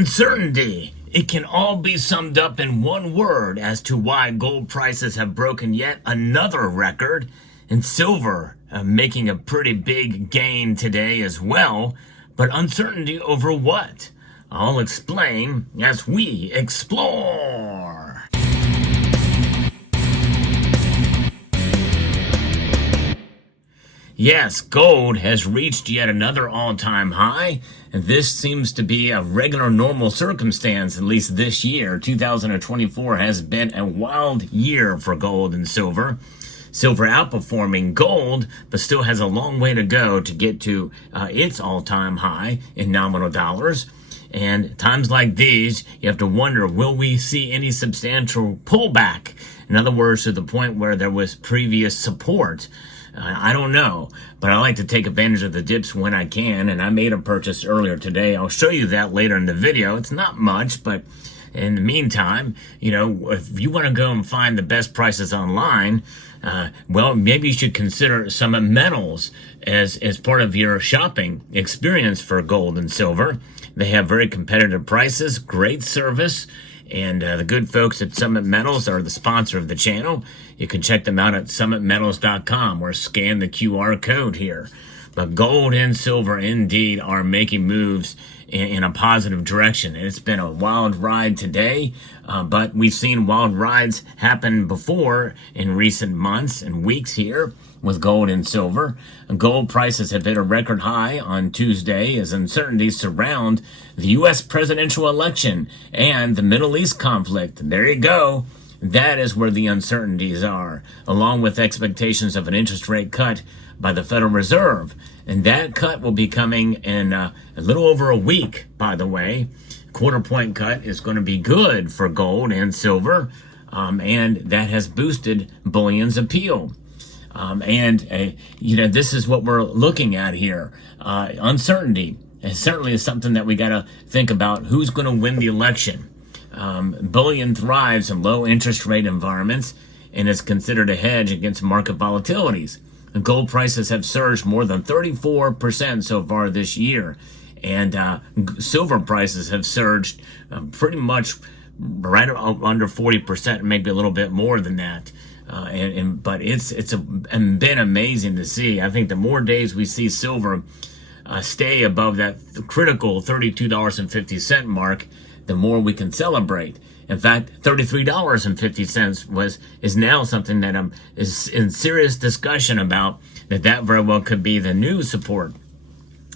Uncertainty. It can all be summed up in one word as to why gold prices have broken yet another record, and silver making a pretty big gain today as well. But uncertainty over what? I'll explain as we explore. Yes, gold has reached yet another all-time high, and this seems to be a regular normal circumstance, at least this year. 2024 has been a wild year for gold and silver. Silver outperforming gold, but still has a long way to go to get to its all-time high in nominal dollars. And times like these, you have to wonder, will we see any substantial pullback? In other words, to the point where there was previous support. I don't know, but I like to take advantage of the dips when I can, and I made a purchase earlier today. I'll show you that later in the video. It's not much, but in the meantime, you know, if you want to go and find the best prices online, well, maybe you should consider Summit Metals as part of your shopping experience for gold and silver. They have very competitive prices, great service, and the good folks at Summit Metals are the sponsor of the channel. You can check them out at summitmetals.com or scan the QR code here. But gold and silver indeed are making moves in a positive direction. It's been a wild ride today, but we've seen wild rides happen before in recent months and weeks here with gold and silver. Gold prices have hit a record high on Tuesday as uncertainties surround the U.S. presidential election and the Middle East conflict. There you go. That is where the uncertainties are, along with expectations of an interest rate cut by the Federal Reserve. And that cut will be coming in a little over a week, by the way. Quarter point cut is going to be good for gold and silver, and that has boosted bullion's appeal. You know, this is what we're looking at here. Uncertainty. It certainly is something that we got to think about. Who's going to win the election? Bullion thrives in low interest rate environments and is considered a hedge against market volatilities. Gold prices have surged more than 34% so far this year, and silver prices have surged pretty much right under 40%, maybe a little bit more than that. But it's been amazing to see. I think the more days we see silver stay above that critical $32.50 mark, the more we can celebrate. In fact, $33.50 is now something that is in serious discussion about, that very well could be the new support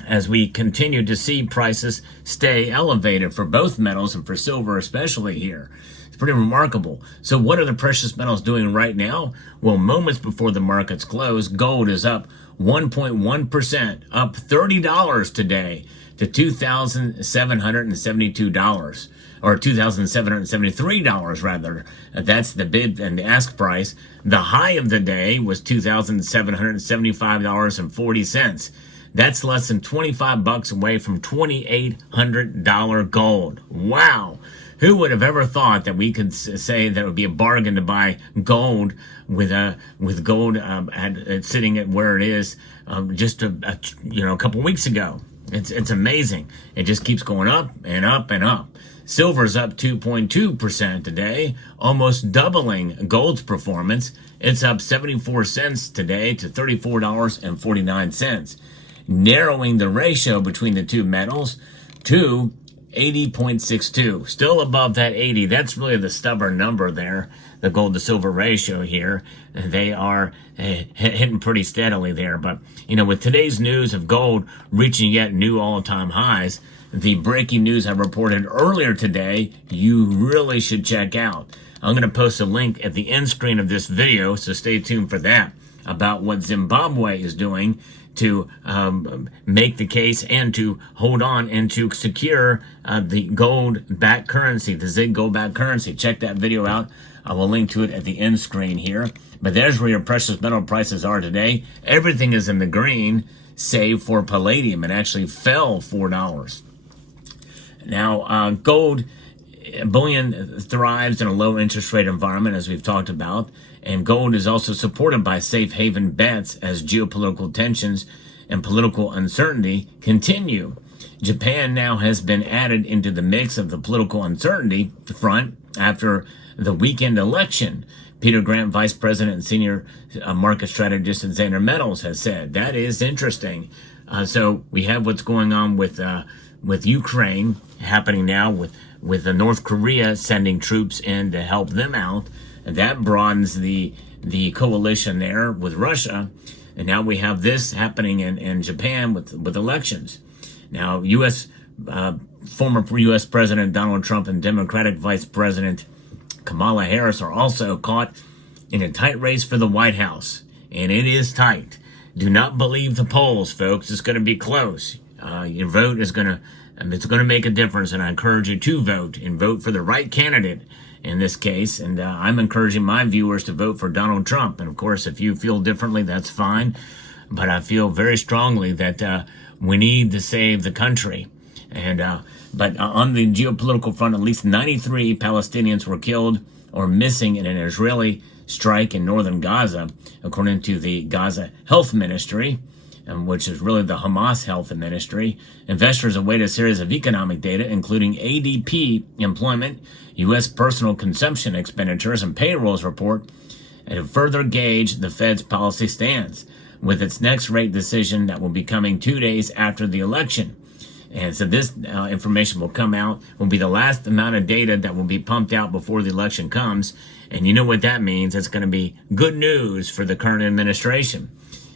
as we continue to see prices stay elevated for both metals and for silver especially here. It's pretty remarkable. So what are the precious metals doing right now? Well, moments before the markets close, gold is up 1.1%, up $30 today to $2,772, or $2,773 rather. That's the bid and the ask price. The high of the day was $2,775.40. That's less than 25 bucks away from $2,800 gold. Wow. Who would have ever thought that we could say that it would be a bargain to buy gold with gold sitting at where it is just a couple weeks ago? It's amazing. It just keeps going up and up and up. Silver's up 2.2% today, almost doubling gold's performance. It's up 74 cents today to $34.49, narrowing the ratio between the two metals to 80.62. Still above that 80. That's really the stubborn number there, the gold to silver ratio here. They are hitting pretty steadily there. But, you know, with today's news of gold reaching yet new all-time highs, the breaking news I reported earlier today, you really should check out. I'm going to post a link at the end screen of this video, so stay tuned for that, about what Zimbabwe is doing to make the case and to hold on and to secure the gold-backed currency, the ZIG gold-backed currency. Check that video out. I will link to it at the end screen here. But there's where your precious metal prices are today. Everything is in the green, save for palladium. It actually fell $4. Now, gold bullion thrives in a low interest rate environment, as we've talked about, and gold is also supported by safe haven bets as geopolitical tensions and political uncertainty continue. Japan now has been added into the mix of the political uncertainty front after the weekend election. Peter Grant, Vice President and Senior Market Strategist at Xander Metals, has said. That is interesting. So we have what's going on with Ukraine happening now, with North Korea sending troops in to help them out. And that broadens the coalition there with Russia. And now we have this happening in Japan with elections. Now, former U.S. President Donald Trump and Democratic Vice President Kamala Harris are also caught in a tight race for the White House. And it is tight. Do not believe the polls, folks. It's going to be close. Your vote is it's going to make a difference, and I encourage you to vote and vote for the right candidate in this case. And I'm encouraging my viewers to vote for Donald Trump. And of course, if you feel differently, that's fine. But I feel very strongly that we need to save the country. And but on the geopolitical front, at least 93 Palestinians were killed or missing in an Israeli strike in northern Gaza, according to the Gaza Health Ministry, which is really the Hamas Health Ministry. Investors await a series of economic data, including ADP employment, U.S. personal consumption expenditures, and payrolls report, and to further gauge the Fed's policy stance, with its next rate decision that will be coming 2 days after the election. And so this information will come out, will be the last amount of data that will be pumped out before the election comes. And you know what that means. It's going to be good news for the current administration.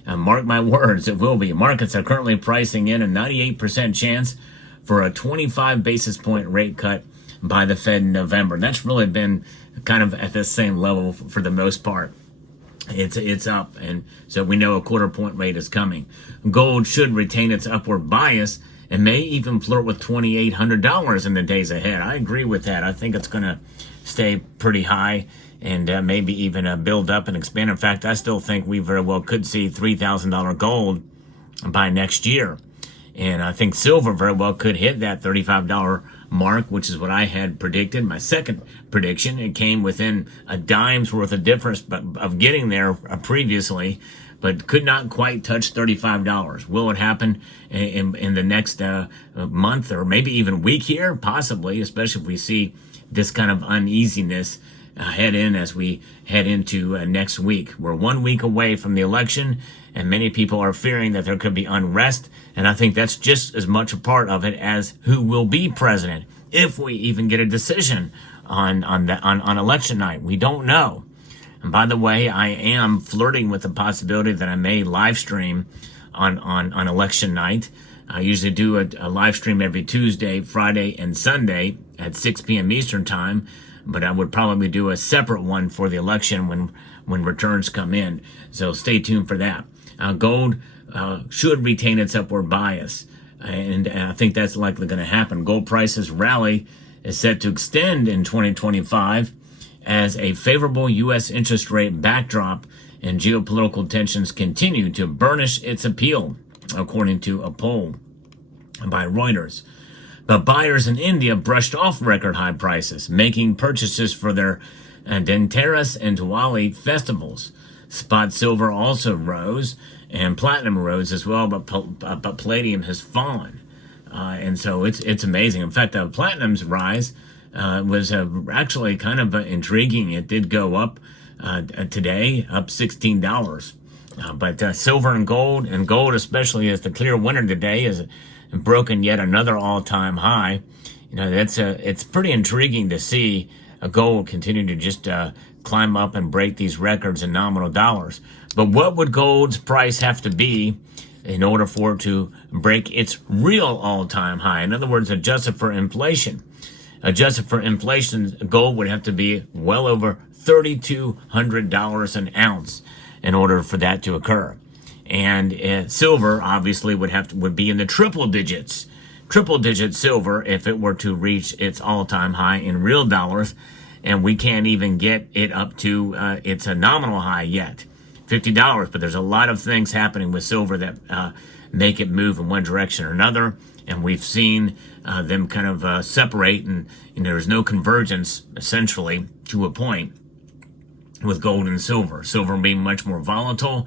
Mark my words, it will be. Markets are currently pricing in a 98% chance for a 25 basis point rate cut by the Fed in November. That's really been kind of at the same level for the most part. It's up, and so we know a quarter point rate is coming. Gold should retain its upward bias and may even flirt with $2,800 in the days ahead. I agree with that. I think it's going to stay pretty high and maybe even build up and expand. In fact, I still think we very well could see $3,000 gold by next year. And I think silver very well could hit that $35 mark, which is what I had predicted. My second prediction, it came within a dime's worth of difference of getting there previously, but could not quite touch $35. Will it happen in the next month or maybe even week here? Possibly, especially if we see this kind of uneasiness head in as we head into next week. We're 1 week away from the election, and many people are fearing that there could be unrest, and I think that's just as much a part of it as who will be president, if we even get a decision on election night. We don't know. And by the way, I am flirting with the possibility that I may live stream on election night. I usually do a live stream every Tuesday, Friday, and Sunday at 6 p.m. Eastern Time, but I would probably do a separate one for the election when returns come in. So stay tuned for that. Gold should retain its upward bias, and I think that's likely going to happen. Gold prices rally is set to extend in 2025 as a favorable U.S. interest rate backdrop and geopolitical tensions continue to burnish its appeal, according to a poll by Reuters. But buyers in India brushed off record high prices, making purchases for their Dhanteras and Diwali festivals. Spot silver also rose, and platinum rose as well, but palladium has fallen. And so it's amazing. In fact, platinum's rise was actually kind of intriguing. It did go up today, up $16. But silver and gold especially as the clear winner today, is broken yet another all-time high. You know, it's pretty intriguing to see gold continue to just climb up and break these records in nominal dollars. But what would gold's price have to be in order for it to break its real all-time high? In other words, adjusted for inflation. Adjusted for inflation, gold would have to be well over $3,200 an ounce in order for that to occur. And silver obviously would be in the triple digit silver if it were to reach its all-time high in real dollars, and we can't even get it up to its nominal high yet, $50. But there's a lot of things happening with silver that make it move in one direction or another, and we've seen them kind of separate, and there's no convergence essentially to a point with gold and silver. Silver being much more volatile.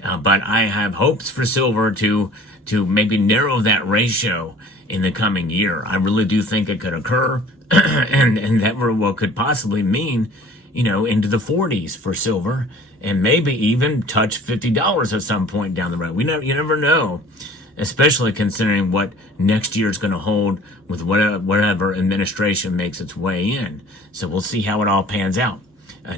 But I have hopes for silver to maybe narrow that ratio in the coming year. I really do think it could occur, and that very well could possibly mean, into the 40s for silver, and maybe even touch $50 at some point down the road. You never know, especially considering what next year is going to hold with whatever administration makes its way in. So we'll see how it all pans out.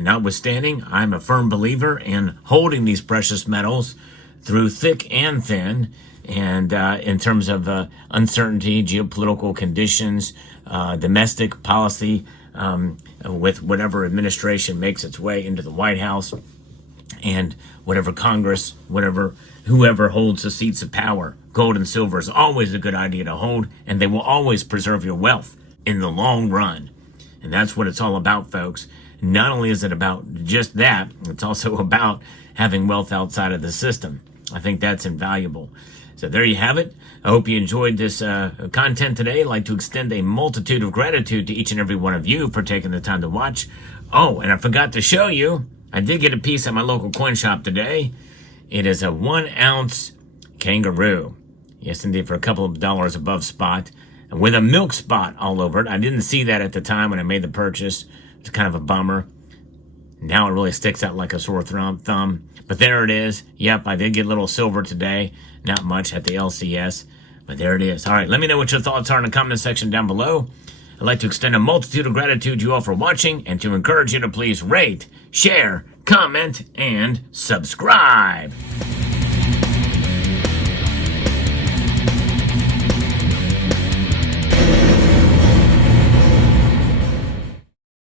Notwithstanding, I'm a firm believer in holding these precious metals through thick and thin, and in terms of uncertainty, geopolitical conditions, domestic policy, with whatever administration makes its way into the White House, and whatever Congress, whoever holds the seats of power. Gold and silver is always a good idea to hold, and they will always preserve your wealth in the long run. And that's what it's all about, folks. Not only is it about just that, it's also about having wealth outside of the system. I think that's invaluable. So there you have it. I hope you enjoyed this content today. I'd like to extend a multitude of gratitude to each and every one of you for taking the time to watch. Oh, and I forgot to show you, I did get a piece at my local coin shop today. It is a 1 ounce kangaroo. Yes, indeed, for a couple of dollars above spot, and with a milk spot all over it. I didn't see that at the time when I made the purchase. It's kind of a bummer. Now it really sticks out like a sore thumb. But there it is. Yep, I did get a little silver today. Not much at the LCS, but there it is. All right, let me know what your thoughts are in the comment section down below. I'd like to extend a multitude of gratitude to you all for watching, and to encourage you to please rate, share, comment, and subscribe.